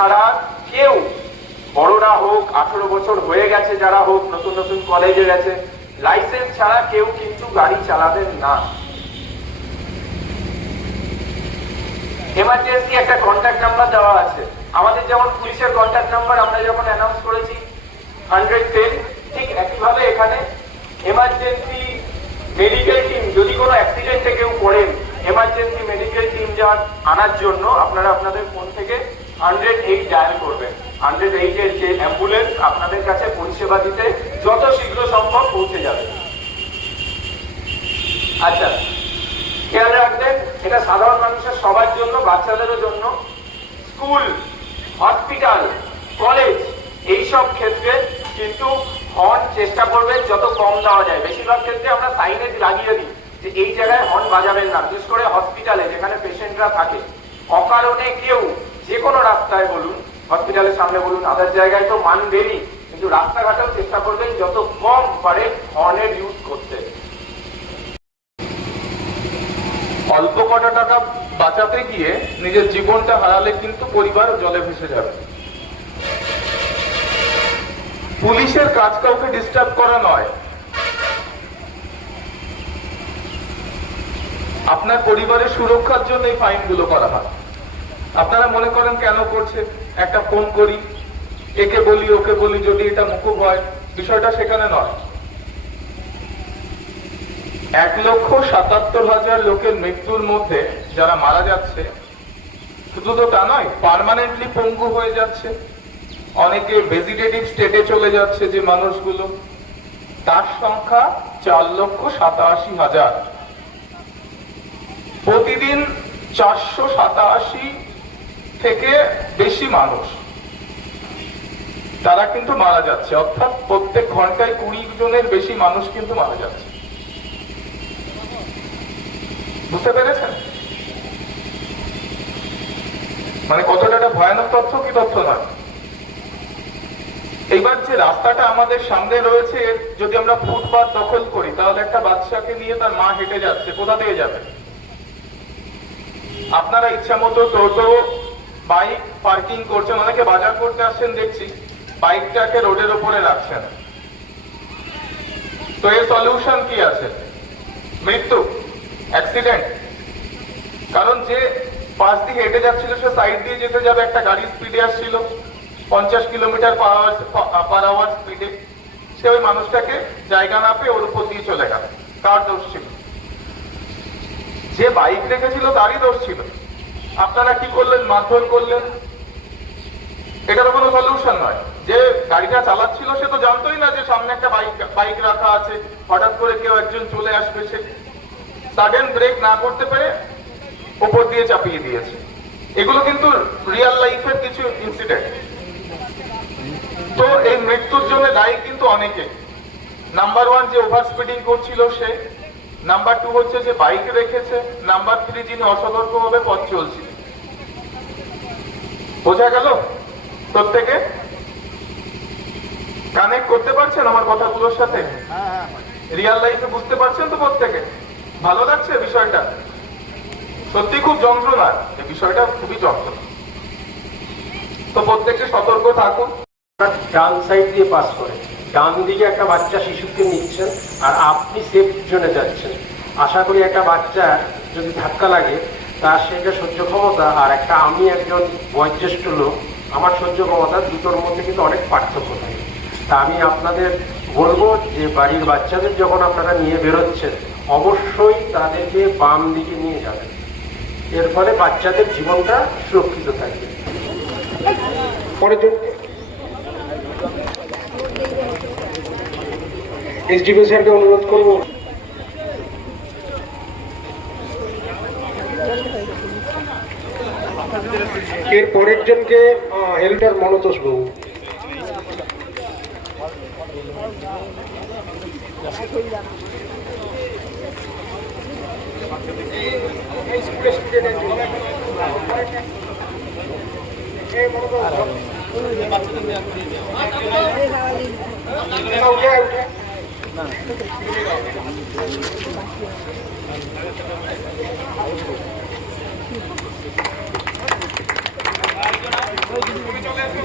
ছাড়া কেউ, বড়রা হোক, 18 বছর হয়ে গেছে যারা হোক, নতুন নতুন কলেজে গেছে, লাইসেন্স ছাড়া কেউ কিন্তু গাড়ি চালাবেন না। এমার্জেন্সি একটা কন্ট্যাক্ট নাম্বার দেওয়া আছে, আমাদের যেমন পুলিশের কন্ট্যাক্ট নাম্বার আমরা যখন অ্যানাউন্স করেছি 110, ঠিক একইভাবে এখানে এমার্জেন্সি মেডিকেল টিম, যদি কোনো অ্যাক্সিডেন্টে কেউ পড়েন, এমার্জেন্সি মেডিকেল টিম আনার জন্য আপনারা আপনাদের ফোন থেকে 108 ডায়াল করবেন। 108 এর যে অ্যাম্বুলেন্স আপনাদের কাছে পরিষেবা দিতে যত শীঘ্র সম্ভব পৌঁছে যাবে। আচ্ছা, খেয়াল রাখবেন, এটা সাধারণ মানুষের সবার জন্য, বাচ্চাদেরও জন্য। স্কুল, হসপিটাল, কলেজ, এইসব ক্ষেত্রে কিন্তু হর্ন চেষ্টা করবেন যত কম দেওয়া যায়। বেশিরভাগ ক্ষেত্রে আমরা সাইনেজ লাগিয়ে দিই যে এই জায়গায় হর্ন বাজাবেন না, বিশেষ করে হসপিটালে যেখানে পেশেন্টরা থাকে। অকারণে কেউ যে কোনো রাস্তায় বলুন, হসপিটালের সামনে বলুন, আদার জায়গায় তো মানবেনই, কিন্তু রাস্তাঘাটেও চেষ্টা করবেন যত কম পারে হর্নের ইউজ করতে। অল্প কটা টাকা বাঁচাতে গিয়ে নিজের জীবনটা হারালে কিন্তু পরিবার জলে ভেসে যাবে। পুলিশের কাজ কাউকে ডিস্টার্ব করা নয়, আপনার পরিবারের সুরক্ষার জন্য এই ফাইনগুলো করা হয়। আপনারা মনে করেন কেন করছে, একটা ফোন করি, একে বলি ওকে বলি, যদি এটা মুকুব হয়, বিষয়টা সেখানে নয়। 1,77,000 লোকের মৃত্যুর মধ্যে যারা মারা যাচ্ছে, শুধু তো তা নয়, পার্মানেন্টলি পঙ্গু হয়ে যাচ্ছে, অনেকে ভেজিটেটিভ স্টেটে চলে যাচ্ছে যে মানুষগুলো, তার সংখ্যা 4,87,000। প্রতিদিন 487 থেকে বেশি মানুষ তারা কিন্তু মারা যাচ্ছে, অর্থাৎ প্রত্যেক ঘন্টায় 20 জনের বেশি মানুষ কিন্তু মারা যাচ্ছে। বুঝতে পেরেছেন মানে কতটা একটা ভয়ানক তথ্য, কি তথ্য নয়? এইবার যে রাস্তাটা আমাদের সামনে রয়েছে, যদি আমরা ফুটপাত দখল করি, তাহলে একটা বাচ্চাকে নিয়ে তার মা হেঁটে যাচ্ছে, কোথা থেকে যাবে? আপনারা ইচ্ছা মতো টোটো, বাইক পার্কিং করছেন, অনেকে বাজার করতে আসছেন দেখছি, বাইকটাকে রোডের উপরে রাখছেন। তো এর সলিউশন কি আছে? মৃত্যু, অ্যাক্সিডেন্ট। কারণ যে পাশ দিয়ে হেঁটে যাচ্ছিল সে সাইড দিয়ে যেতে যাবে, একটা গাড়ি স্পিডে আসছিল 50 কিলোমিটার পার আওয়ার স্পিডে, সে ওই মানুষটাকে জায়গা না পেয়ে ওর উপর দিয়ে চলে গেল। কার দোষ ছিল? যে বাইক রেখেছিল তারই দোষ ছিল। আপনারা কি করলেন? মারধর করলেন। এটার কোনো সলিউশন নয়। যে গাড়িটা চালাচ্ছিল সে তো জানতোই না যে সামনে একটা বাইক রাখা আছে, হঠাৎ করে কেউ একজন চলে আসবে, সে সাডেন ব্রেক না করতে পেরে উপর দিয়ে চাপিয়ে দিয়েছে। এগুলো কিন্তু রিয়েল লাইফের কিছু ইনসিডেন্ট। তো এই মৃত্যুর জন্য দায়ী কিন্তু অনেকে। নাম্বার 1 যে ওভার স্পিডিং করছিল সে, নাম্বার 2 হচ্ছে যে বাইক রেখেছে, নাম্বার 3 যিনি অসতর্কভাবে পথ চলছিল। বোঝা গেল? প্রত্যেকে কানেক্ট করতে পারছেন আমার কথাগুলোর সাথে? রিয়েল লাইফে বুঝতে পারছেন তো প্রত্যেকে? ভালো লাগছে বিষয়টা? সত্যি খুব যন্ত্রণা, এই বিষয়টা খুবই যন্ত্রণা। তো প্রত্যেককে সতর্ক থাকুন। ডান সাইড দিয়ে পাস করে, ডান দিকে একটা বাচ্চা শিশুকে নিচ্ছেন আর আপনি সেফ জোনে যাচ্ছেন। আশা করি একটা বাচ্চা যদি ধাক্কা লাগে তার সেটা সহ্য ক্ষমতা, আর একটা আমি একজন বয়োজ্যেষ্ঠ লোক, আমার সহ্য ক্ষমতা, দুটোর মধ্যে কিন্তু অনেক পার্থক্য থাকে। তা আমি আপনাদের বলবো যে বাড়ির বাচ্চাদের যখন আপনারা নিয়ে বেরোচ্ছেন, অবশ্যই তাদেরকে বাম দিকে নিয়ে যাবেন। এর ফলে বাচ্চাদের জীবনটা সুরক্ষিত থাকবে। এসডিপি স্যারকে অনুরোধ করবো। এর পরের জনকে হেল্পার মনতোষ বাবু। তুমি চলে এসো।